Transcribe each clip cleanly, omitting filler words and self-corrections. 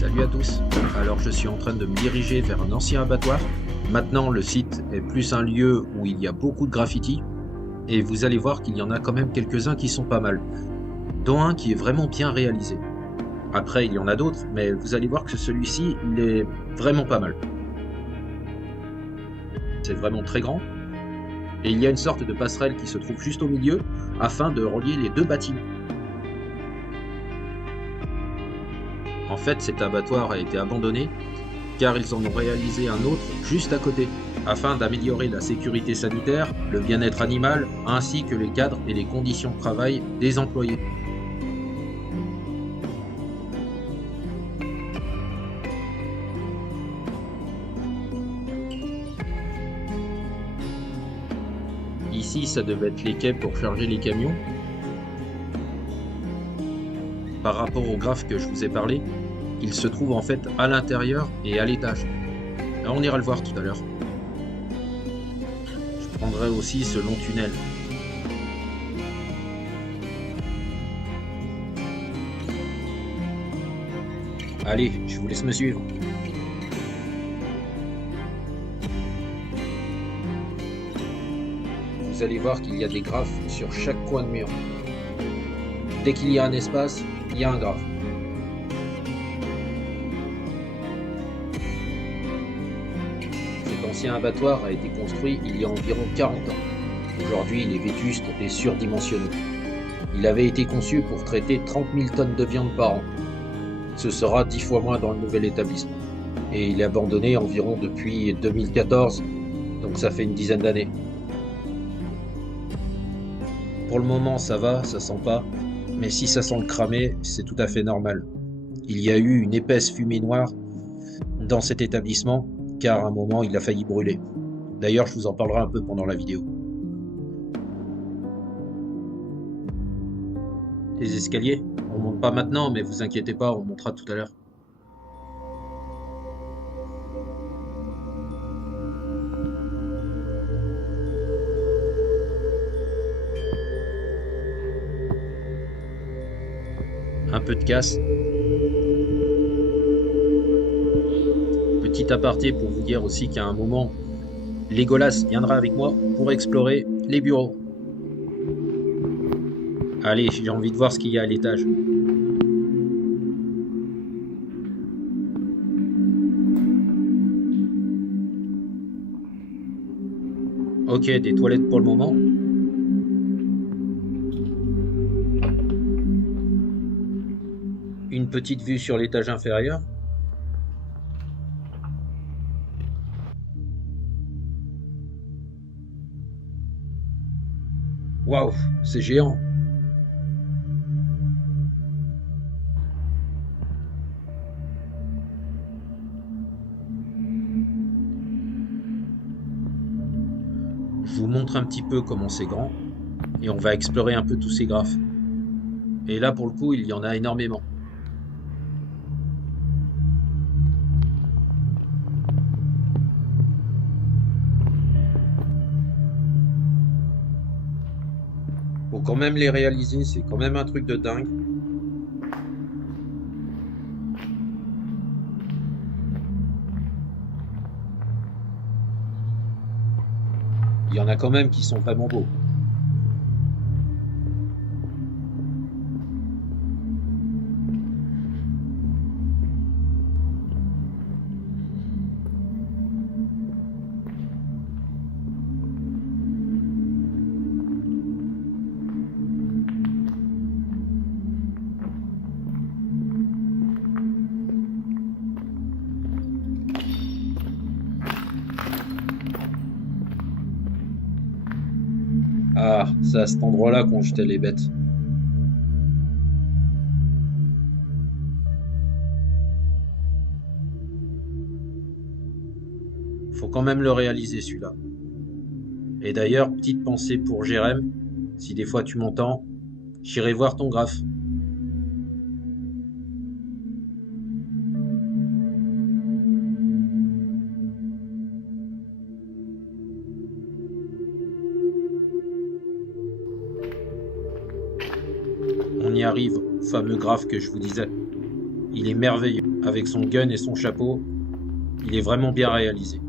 Salut à tous. Alors je suis en train de me diriger vers un ancien abattoir. Maintenant le site est plus un lieu où il y a beaucoup de graffitis et vous allez voir qu'il y en a quand même quelques-uns qui sont pas mal, dont un qui est vraiment bien réalisé. Après il y en a d'autres, mais vous allez voir que celui-ci il est vraiment pas mal. C'est vraiment très grand et il y a une sorte de passerelle qui se trouve juste au milieu afin de relier les deux bâtiments. En fait, cet abattoir a été abandonné car ils en ont réalisé un autre juste à côté, afin d'améliorer la sécurité sanitaire, le bien-être animal, ainsi que les cadres et les conditions de travail des employés. Ici, ça devait être les quais pour charger les camions. Par rapport au graphe que je vous ai parlé, il se trouve en fait à l'intérieur et à l'étage. Là, on ira le voir tout à l'heure. Je prendrai aussi ce long tunnel. Allez, je vous laisse me suivre. Vous allez voir qu'il y a des graphes sur chaque coin de mur. Dès qu'il y a un espace, il y a un graphe. Cet ancien abattoir a été construit il y a environ 40 ans. Aujourd'hui, il est vétuste et surdimensionné. Il avait été conçu pour traiter 30 000 tonnes de viande par an. Ce sera 10 fois moins dans le nouvel établissement. Et il est abandonné environ depuis 2014, donc ça fait une dizaine d'années. Pour le moment, ça va, ça sent pas, mais si ça sent le cramé, c'est tout à fait normal. Il y a eu une épaisse fumée noire dans cet établissement, car à un moment, il a failli brûler. D'ailleurs, je vous en parlerai un peu pendant la vidéo. Les escaliers, on monte pas maintenant, mais vous inquiétez pas, on montera tout à l'heure. Un peu de casse. Petit aparté pour vous dire aussi qu'à un moment, Legolas viendra avec moi pour explorer les bureaux. Allez, j'ai envie de voir ce qu'il y a à l'étage. Ok, des toilettes pour le moment. Une petite vue sur l'étage inférieur. Waouh, c'est géant. Je vous montre un petit peu comment c'est grand et on va explorer un peu tous ces graphes. Et là, pour le coup, il y en a énormément. Faut quand même les réaliser, c'est quand même un truc de dingue. Il y en a quand même qui sont vraiment beaux. Ah, c'est à cet endroit-là qu'on jetait les bêtes. Faut quand même le réaliser celui-là. Et d'ailleurs, petite pensée pour Jérém, si des fois tu m'entends, j'irai voir ton graphe. On y arrive, fameux graphe que je vous disais. Il est merveilleux, avec son gun et son chapeau. Il est vraiment bien réalisé.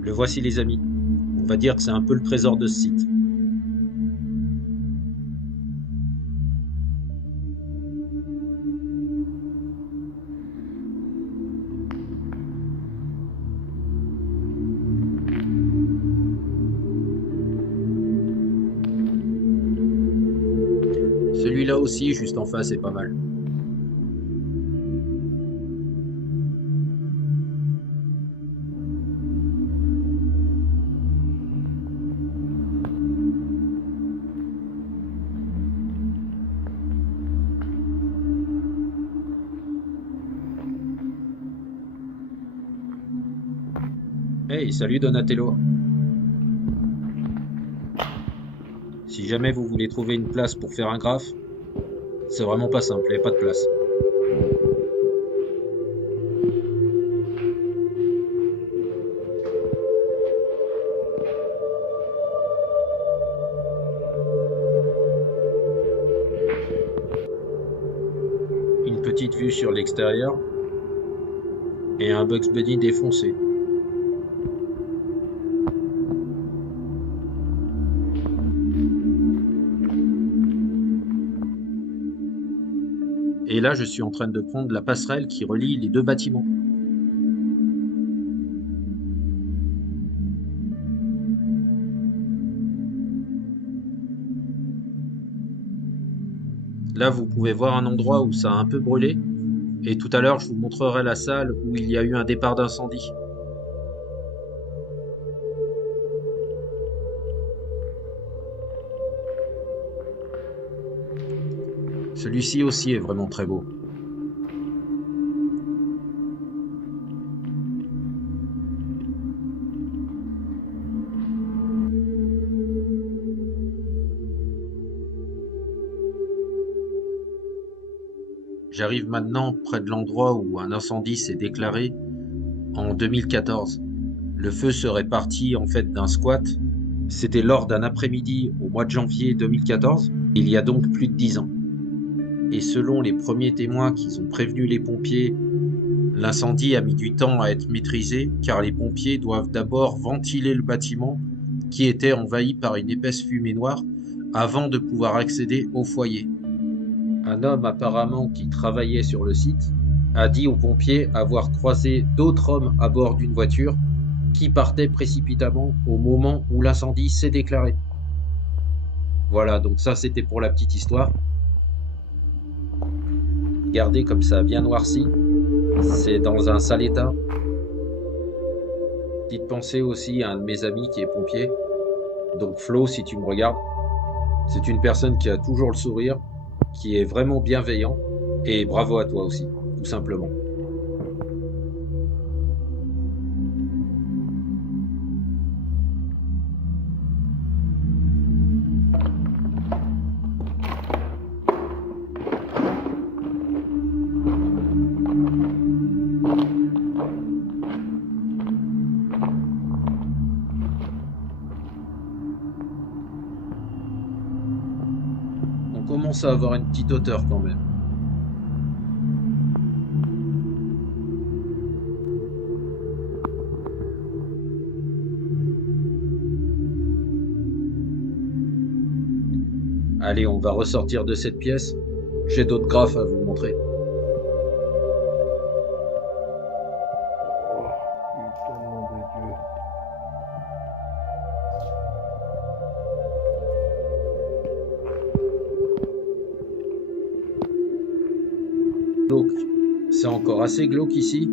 Le voici les amis. On va dire que c'est un peu le trésor de ce site. Celui-là aussi, juste en face, est pas mal. Hey, salut Donatello. Si jamais vous voulez trouver une place pour faire un graphe, c'est vraiment pas simple, il n'y a pas de place. Une petite vue sur l'extérieur et un Bugs Bunny défoncé. Et là, je suis en train de prendre la passerelle qui relie les deux bâtiments. Là, vous pouvez voir un endroit où ça a un peu brûlé. Et tout à l'heure, je vous montrerai la salle où il y a eu un départ d'incendie. Celui-ci aussi est vraiment très beau. J'arrive maintenant près de l'endroit où un incendie s'est déclaré en 2014. Le feu serait parti en fait d'un squat. C'était lors d'un après-midi au mois de janvier 2014, il y a donc plus de 10 ans. Et selon les premiers témoins qui ont prévenu les pompiers, l'incendie a mis du temps à être maîtrisé car les pompiers doivent d'abord ventiler le bâtiment qui était envahi par une épaisse fumée noire avant de pouvoir accéder au foyer. Un homme apparemment qui travaillait sur le site a dit aux pompiers avoir croisé d'autres hommes à bord d'une voiture qui partaient précipitamment au moment où l'incendie s'est déclaré. Voilà, donc ça c'était pour la petite histoire. Regardez comme ça, bien noirci. C'est dans un sale état. Petite pensée aussi à un de mes amis qui est pompier. Donc Flo, si tu me regardes, c'est une personne qui a toujours le sourire, qui est vraiment bienveillant. Et bravo à toi aussi, tout simplement. On commence à avoir une petite hauteur quand même. Allez, on va ressortir de cette pièce. J'ai d'autres graphes à vous montrer. Oh, putain, nom de Dieu. Glauque. C'est encore assez glauque ici.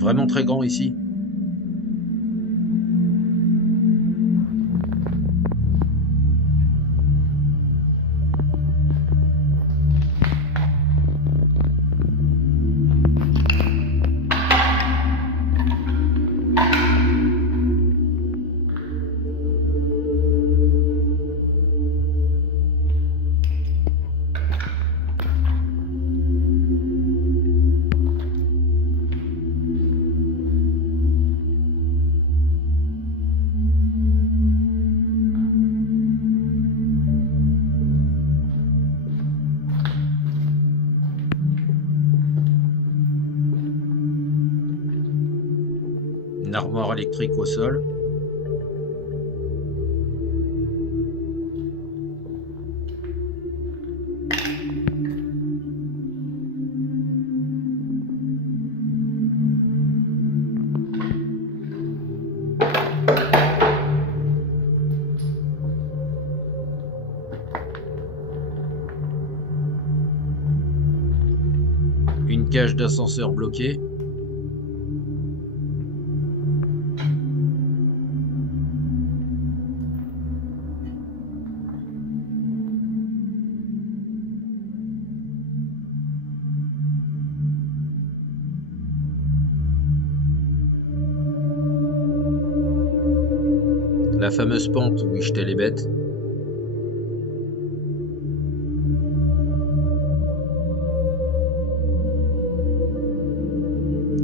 vraiment très grand ici. Une armoire électrique au sol. Une cage d'ascenseur bloquée. La fameuse pente où ils jetaient les bêtes.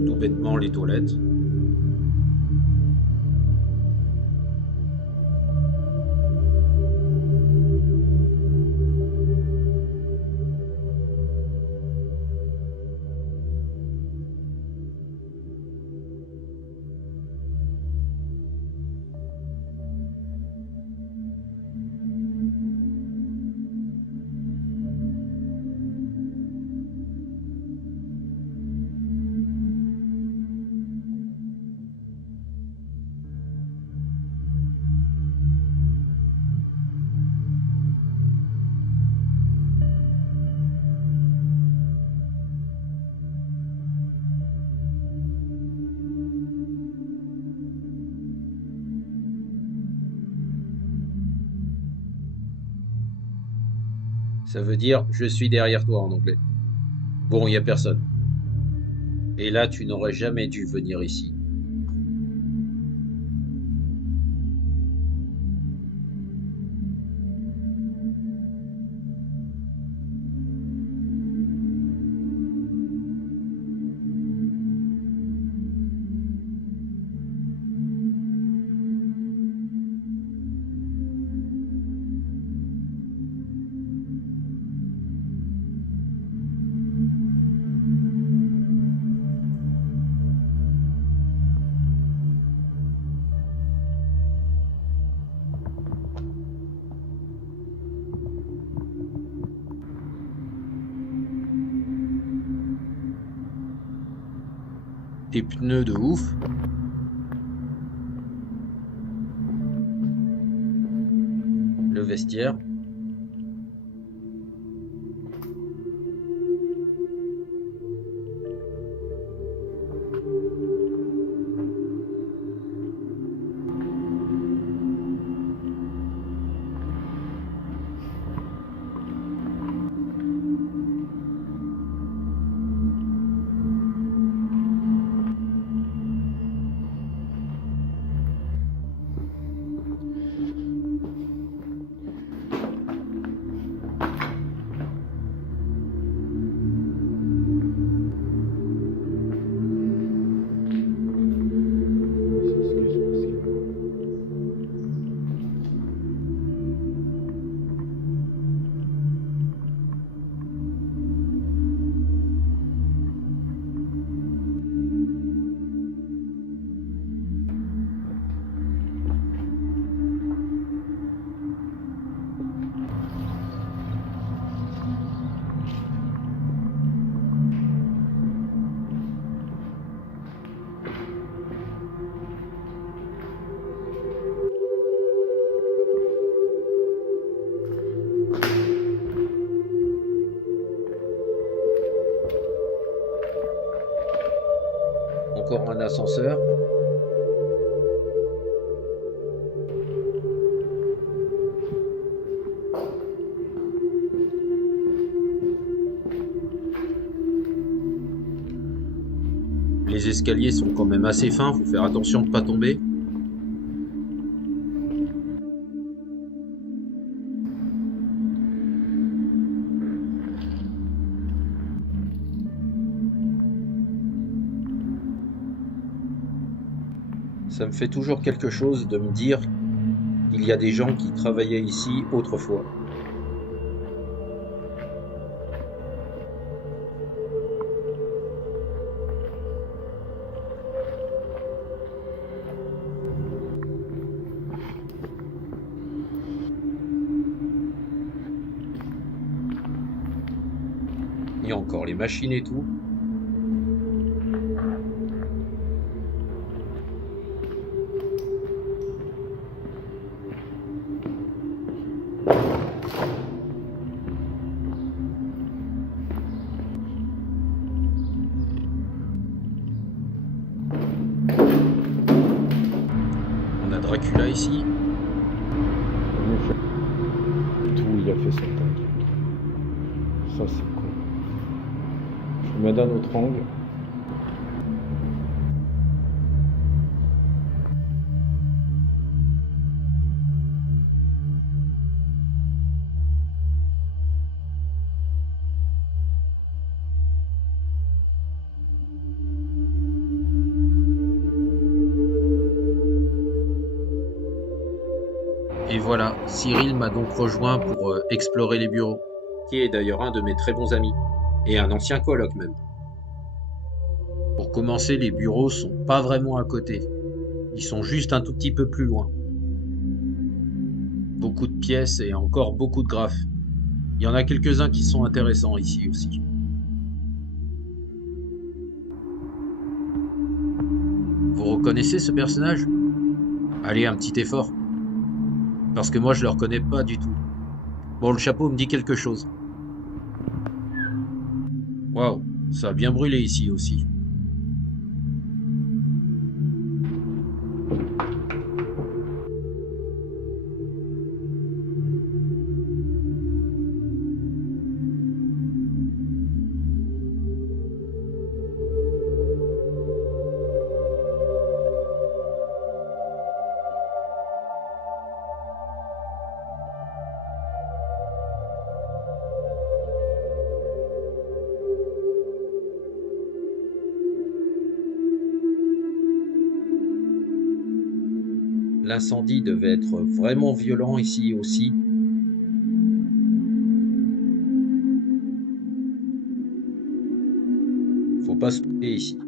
Tout bêtement, les toilettes. Ça veut dire je suis derrière toi en anglais. Bon, il n'y a personne. Et là, tu n'aurais jamais dû venir ici. Des pneus de ouf. Le vestiaire. l'ascenseur. Les escaliers sont quand même assez fins, faut faire attention de ne pas tomber. Ça me fait toujours quelque chose de me dire qu'il y a des gens qui travaillaient ici autrefois. Il y a encore les machines et tout. On a Dracula ici. Tout, il a fait son tag. Ça, c'est con. Je me mets d'un autre angle. Et voilà, Cyril m'a donc rejoint pour explorer les bureaux, qui est d'ailleurs un de mes très bons amis, et un ancien coloc même. Pour commencer, les bureaux sont pas vraiment à côté, ils sont juste un tout petit peu plus loin. Beaucoup de pièces et encore beaucoup de graphes. Il y en a quelques-uns qui sont intéressants ici aussi. Vous reconnaissez ce personnage? Allez, un petit effort. Parce que moi je le reconnais pas du tout. Bon, le chapeau me dit quelque chose. Waouh, ça a bien brûlé ici aussi. L'incendie devait être vraiment violent ici aussi. Faut pas se tromper ici.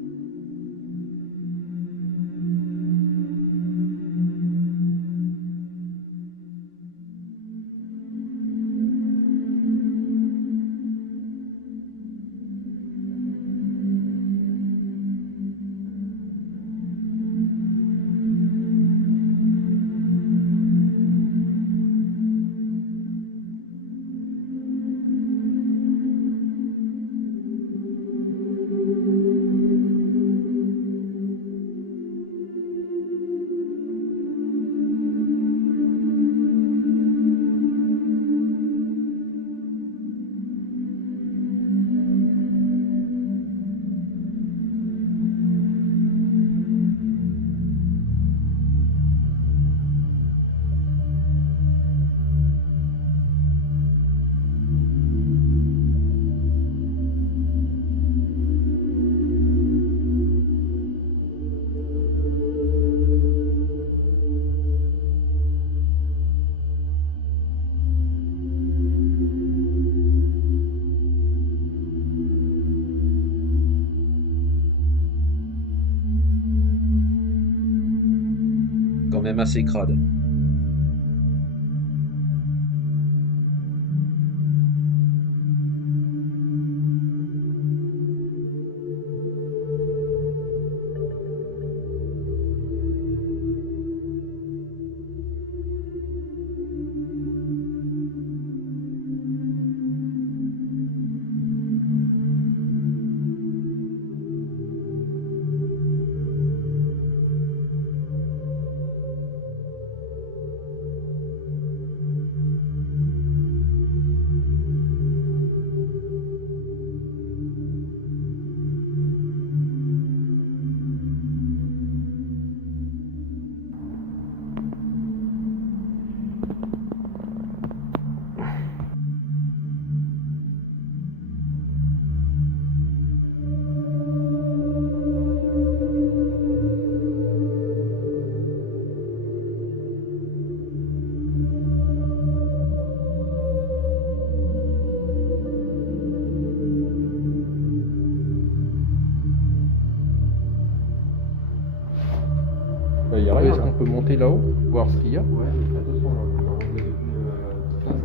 Quand même assez crade. Il y a rien. Est-ce qu'on peut monter là-haut, voir ce qu'il y a? Ouais, attention, on est depuis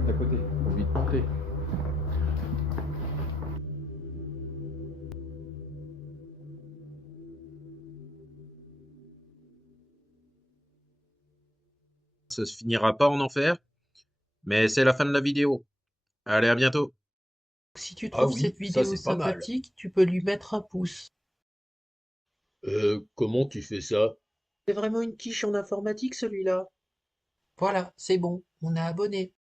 c'est à côté. Faut vite monter. Ça se finira pas en enfer, mais c'est la fin de la vidéo. Allez, à bientôt. Si tu Ah trouves oui, cette ça vidéo c'est pas mal. sympathique, tu peux lui mettre un pouce. Comment tu fais ça? C'est vraiment une quiche en informatique celui-là. Voilà, c'est bon, on est abonné.